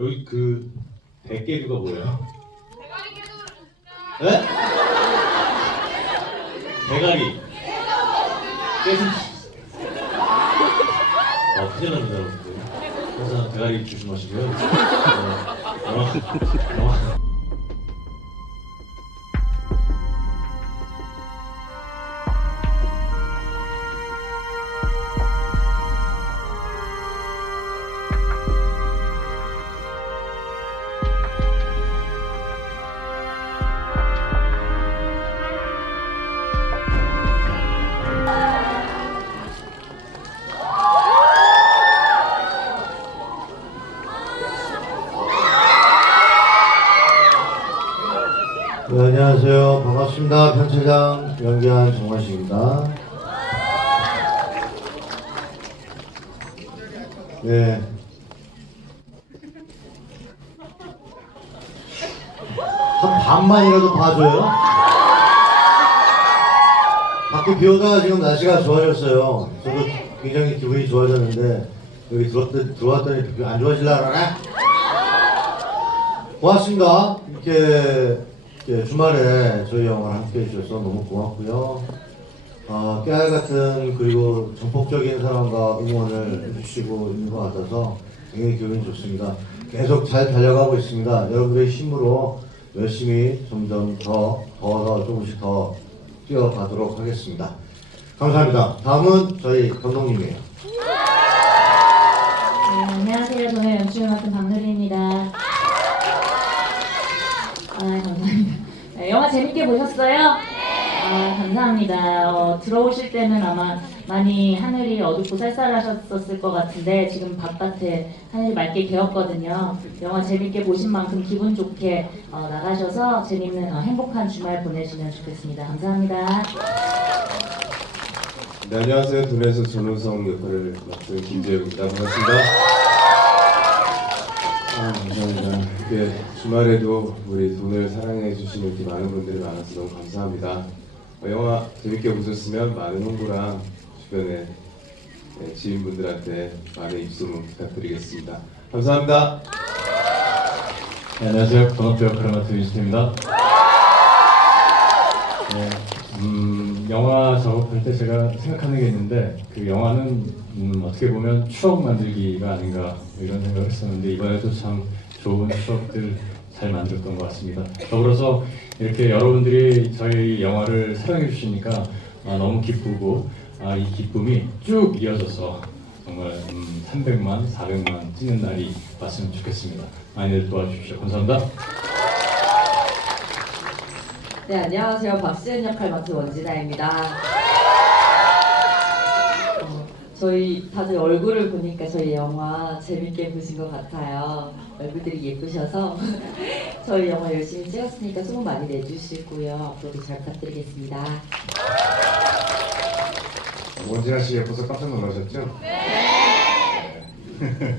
여기 그 대깨비가 뭐예요? 네? 대가리. 깨순. 아 큰일 납니다 여러분들. 항상 대가리 조심하시고요. 네, 영화, 영화. 네, 안녕하세요. 반갑습니다. 편차장 연기한 정관식입니다. 네. 한 반만이라도 봐줘요. 밖에 비 오다가 지금 날씨가 좋아졌어요. 저도 굉장히 기분이 좋아졌는데 여기 들어왔더니, 들어왔더니 안 좋아질라 그러네? 고맙습니다. 이렇게, 이렇게 주말에 저희 영화를 함께 해주셔서 너무 고맙고요. 어, 깨알 같은 그리고 전폭적인 사랑과 응원을 해주시고 있는 것 같아서 굉장히 기분이 좋습니다. 계속 잘 달려가고 있습니다. 여러분들의 힘으로 열심히 점점 더, 더, 더 조금씩 더 뛰어가도록 하겠습니다. 감사합니다. 다음은 저희 감독님이에요. 네, 안녕하세요. 저는 연출을 맡은 박누리입니다. 아, 감사합니다. 네, 재밌게 보셨어요? 아, 감사합니다. 어, 들어오실 때는 아마 많이 하늘이 어둡고 쌀쌀하셨을 것 같은데 지금 바깥에 하늘이 맑게 개었거든요. 영화 재밌게 보신 만큼 기분 좋게 어, 나가셔서 재밌는 어, 행복한 주말 보내시면 좋겠습니다. 감사합니다. 네, 안녕하세요. 돈에서 전우성 역할을 맡은 김재욱입니다. 반갑습니다. 이렇게 주말에도 우리 돈을 사랑해 주시는 이렇게 많은 분들이 많아서 너무 감사합니다. 어, 영화 재밌게 보셨으면 많은 홍보랑 주변에 네, 지인분들한테 많은 입소문 부탁드리겠습니다. 감사합니다. 네, 안녕하세요. 건업주 역할을 맡은 유진태입니다. 네, 음, 영화 작업할 때 제가 생각하는 게 있는데 그 영화는 음, 어떻게 보면 추억 만들기가 아닌가 뭐 이런 생각을 했었는데 이번에도 참 좋은 추억들 잘 만들었던 것 같습니다. 더불어서 이렇게 여러분들이 저희 영화를 사랑해 주시니까 아, 너무 기쁘고 아, 이 기쁨이 쭉 이어져서 정말 음, 300만, 400만 찍는 날이 왔으면 좋겠습니다. 많이들 도와주십시오. 감사합니다. 네, 안녕하세요. 박수현 역할 맡은 원진아입니다. 어, 저희 다들 얼굴을 보니까 저희 영화 재밌게 보신 것 같아요. 얼굴들이 예쁘셔서 저희 영화 열심히 찍었으니까 소문 많이 내주시고요. 앞으로도 잘 부탁드리겠습니다. 원진아 씨 예뻐서 깜짝 놀라셨죠? 네.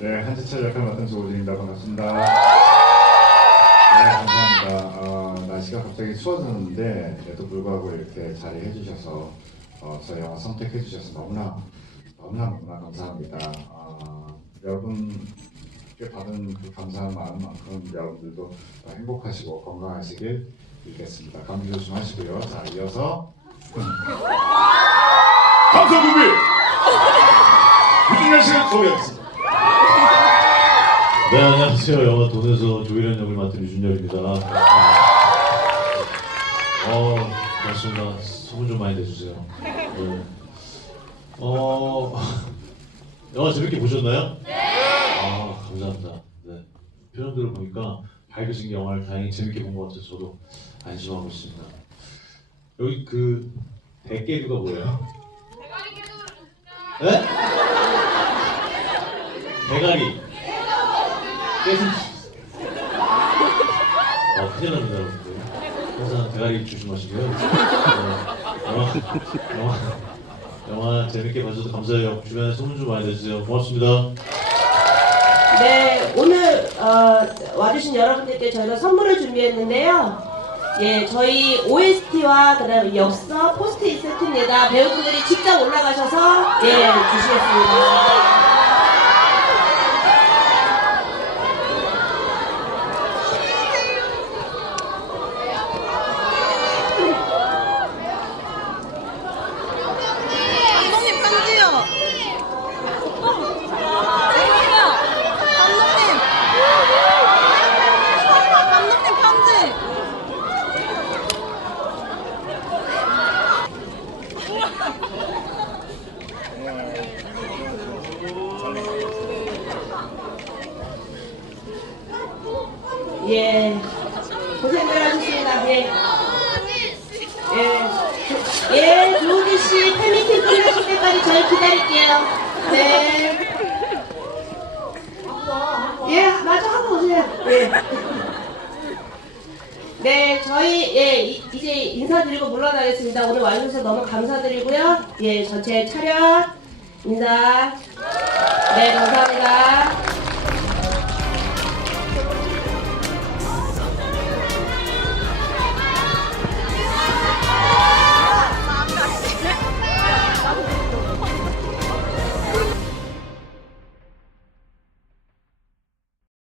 네, 한지철 역할 맡은 조우진입니다. 반갑습니다. 네, 감사합니다. 어, 날씨가 갑자기 추워졌는데에도 불구하고 이렇게 자리해 주셔서 어, 저희 영화 선택해 주셔서 너무나 너무나 너무나 감사합니다. 어, 여러분께 받은 그 감사한 마음만큼 여러분들도 행복하시고 건강하시길 빌겠습니다. 감기 조심하시고요. 자, 이어서 감사부비 유진열 씨를 소개하겠습니다. 네 안녕하세요. 영화 돈에서 조일현 역을 맡은 유준열입니다. 어 반갑습니다. 소문 좀 많이 내주세요. 네. 어 영화 재밌게 보셨나요? 네. 아 감사합니다. 네. 표정들을 보니까 밝으신 게 영화를 다행히 재밌게 본 것 같아서 저도 안심하고 있습니다. 여기 그 대깨비가 뭐예요? 네? 대가리. 깨순. 아 큰일 납니다 여러분들. 항상 대가리 조심하시고요. 네. 영화, 영화, 영화 재밌게 봐주셔서 감사해요. 주변에 소문 좀 많이 내주세요. 고맙습니다. 네, 오늘 어, 와주신 여러분들께 저희가 선물을 준비했는데요. 예, 저희 OST와 그다음에 엽서, 포스트잇 세트입니다. 배우분들이 직접 올라가셔서 예 주시겠습니다. 예. 고생들 하셨습니다. 예. 예. 조- 예, 조우기 씨 팬미팅 끝나실 때까지 저희 기다릴게요. 네. 예, 마저 하고 오세요. 예. 네, 저희 예 이- 이제 인사드리고 물러나겠습니다. 오늘 와주셔서 너무 감사드리고요. 예, 전체 차렷 인사. 네, 감사합니다.